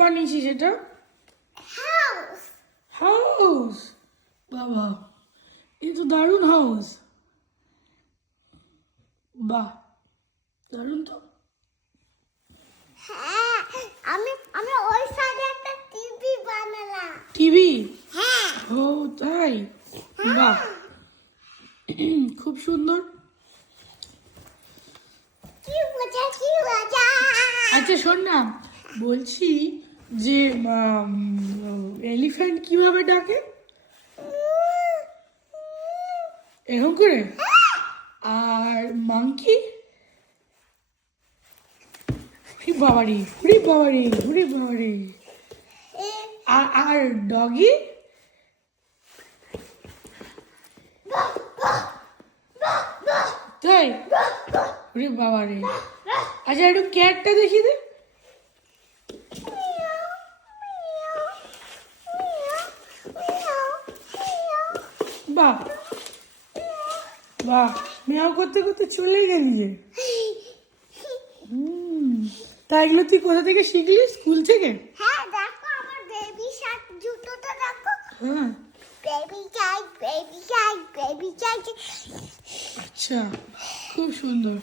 বানিয়েছিস এটা? House. House, বাবা এই তো দারুণ হাউস। বাহ, দারুণ তো। হ্যাঁ, আমি আমি ওই সাইডে একটা টিভি বানালাম। টিভি? হ্যাঁ। ও তাই, বাহ খুব সুন্দর। কি মজা, কি মজা। আচ্ছা শোন না, বলছি যে এলিফ্যান্ট কিভাবে ডাকে? এরকম করে? আর মাংকি? বাবারি, উড়ি বাবারি, উড়ি বাবারি। আর ডগি? তাই, উড়ি বাবারি। আচ্ছা একটু ক্যাটটা দেখি দে। বাহ বাহ, মেয়াও করতে করতে চলে গেলি যে। তা এগুলো তুই কোথা থেকে শিখলি? স্কুল থেকে? হ্যাঁ, দেখো আমার বেবি শার্ট জুতোটা দেখো। হ্যাঁ, বেবি চাই, বেবি চাই, বেবি চাই। আচ্ছা খুব সুন্দর।